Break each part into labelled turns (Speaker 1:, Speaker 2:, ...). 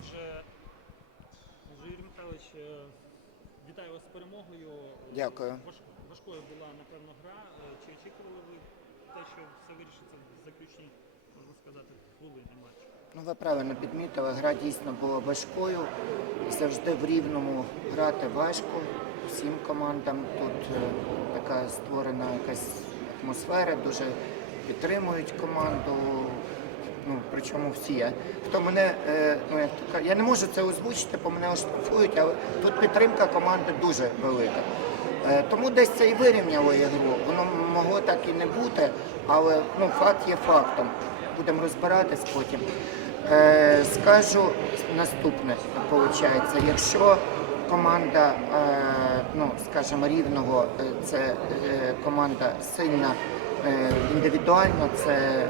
Speaker 1: Отже, Юрій Михайлович, е, вітаю вас з перемогою.
Speaker 2: Дякую.
Speaker 1: Важ- важкою була, напевно, гра. Е, Чи очікували ви те, що все вирішиться в заключній, можна сказати, хвилини матчу?
Speaker 2: Ну, ви правильно підмітили, гра дійсно була важкою. Завжди в рівному грати важко. Всім командам тут е, така створена якась атмосфера, дуже підтримують команду. Ну, причому всі. Я- Хто мене, е, ну, як то я не можу це озвучити, бо мене оштрафують, але тут підтримка команди дуже велика. Е, Тому десь це і вирівняло ігру. Воно могло так і не бути, але ну, факт є фактом. Будемо розбиратись потім. Е, скажу наступне, виходить, якщо команда, ну скажімо, рівного, це команда сильна індивідуально, це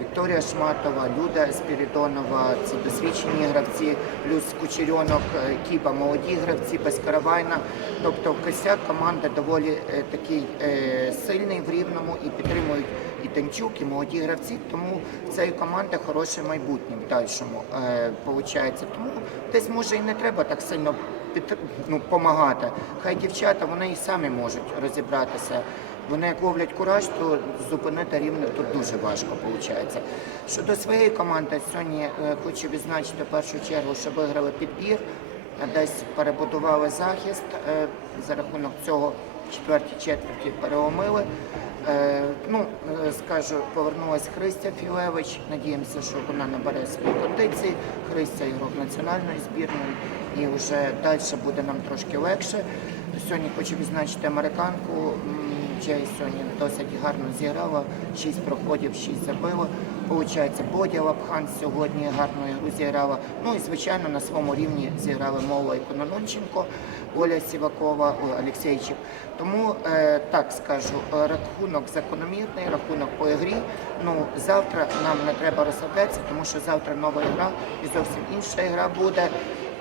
Speaker 2: Вікторія Шматова, Люда Спірідонова, це досвідчені гравці, плюс Кучерьонок, е, Кіпа, молоді гравці, Безкаравайна. Тобто косяк команди доволі е, такий е, сильний в рівному і підтримують і Танчук, і молоді гравці. Тому цієї команди хороше майбутнє в дальшому е, получається. Тому десь може і не треба так сильно під, ну. Хай дівчата вони і самі можуть розібратися. Вони як ловлять кураж, то зупинити рівно тут дуже важко виходить. Щодо своєї команди, сьогодні е, хочу відзначити в першу чергу, що виграли підбір, е, десь перебудували захист. е, За рахунок цього четвертій четверті переломили. Ну, скажу, повернулась Христя Філевич. Надіємося, що вона набере свої кондиції. Христя ігрок національної збірної, і вже далі буде нам трошки легше. Сьогодні хочу відзначити американку. Джей сьогодні досить гарно зіграла, шість проходів, шість забила. Получається, Бодя Лапхан сьогодні гарну ігру зіграла. Ну і звичайно на своєму рівні зіграли Мова і Конононченко, Оля Сівакова, Олексійчик. Тому е, так скажу, е, рахунок закономірний, рахунок по ігрі. Ну завтра нам не треба розслаблятися, тому що завтра нова гра і зовсім інша гра буде.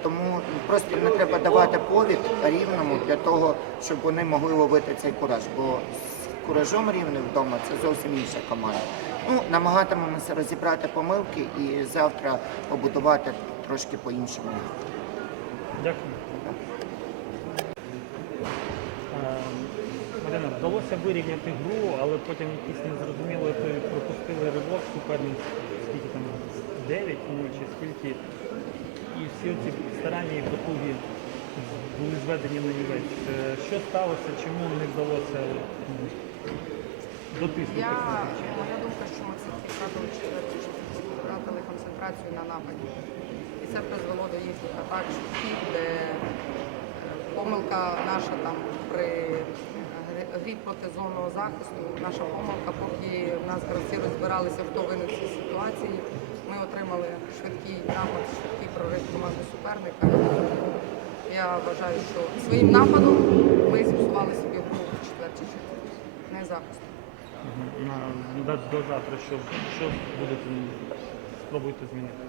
Speaker 2: Тому просто не треба давати повід рівному для того, щоб вони могли ловити цей кураж. Бо з куражом рівним вдома це зовсім інша команда. Ну, намагатимемося розібрати помилки і завтра побудувати трошки по-іншому.
Speaker 1: Дякую. Е, Марина, вдалося вирівняти гру, але потім якісь незрозуміло пропустили ривок суперниць, скільки там 9 ну, чи скільки. Всі ці старання і потуги були зведені на нівець. Е, Що сталося, чому не вдалося дотиснути?
Speaker 3: Я, моя думка, що ми все-таки втратили четвертий втратили концентрацію на нападі. І це призвело до їхніх атак швидких, де е, помилка наша там при грі- грі проти зонного захисту, наша помилка, поки в нас гравці розбиралися, хто винен в цій ситуації. Ми отримали швидкий напад, швидкий прорив команди суперника. Я вважаю, що своїм нападом ми зіпсували собі гру в четвертій четвертій, не захистом.
Speaker 1: До, завтра, що, що будете спробуйте змінити?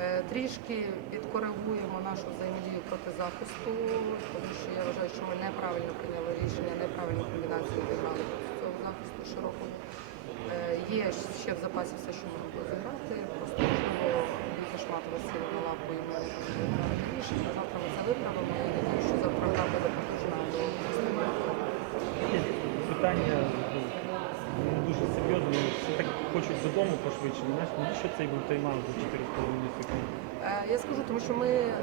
Speaker 3: Е, Трішки підкоригуємо нашу взаємодію проти захисту, тому що я вважаю, що ми неправильно прийняли рішення, неправильну комбінацію проти цього захисту широкого. Є ще в запасі все, що можна було зіграти. Просто можливо дуже шмат сіла на лапу і ми рішення. Завтра ми це виправимо і надію, що завтра гра буде потужна до останнього.
Speaker 1: Питання ну, не дуже серйозне. Всі так хочуть додому пошвидше. Знаєш, навіщо цей був тайм-аут за 4,5 секунди?
Speaker 3: Е, Я скажу, тому що ми, е,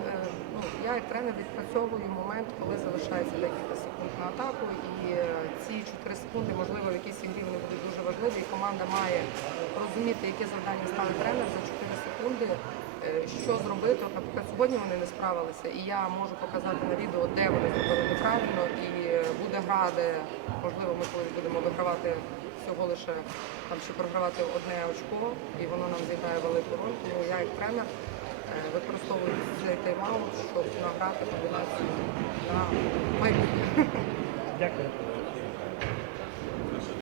Speaker 3: ну, я як тренер відпрацьовую момент, коли залишається декілька секунд на атаку, і е, ці 4 секунди, можливо, в якійсь ігрі вони будуть дуже важливі. І команда має розуміти, яке завдання ставить тренер за 4 секунди, що зробити. Наприклад, сьогодні вони не справилися, і я можу показати на відео, де вони зробили неправильно, і е, буде гра, де можливо ми колись будемо вигравати всього лише там чи програвати одне очко, і воно нам зіграє велику роль. Тому я як тренер е, використовую цей тайм-аут, щоб награти комбінацію на майбутнє.
Speaker 1: Дякую.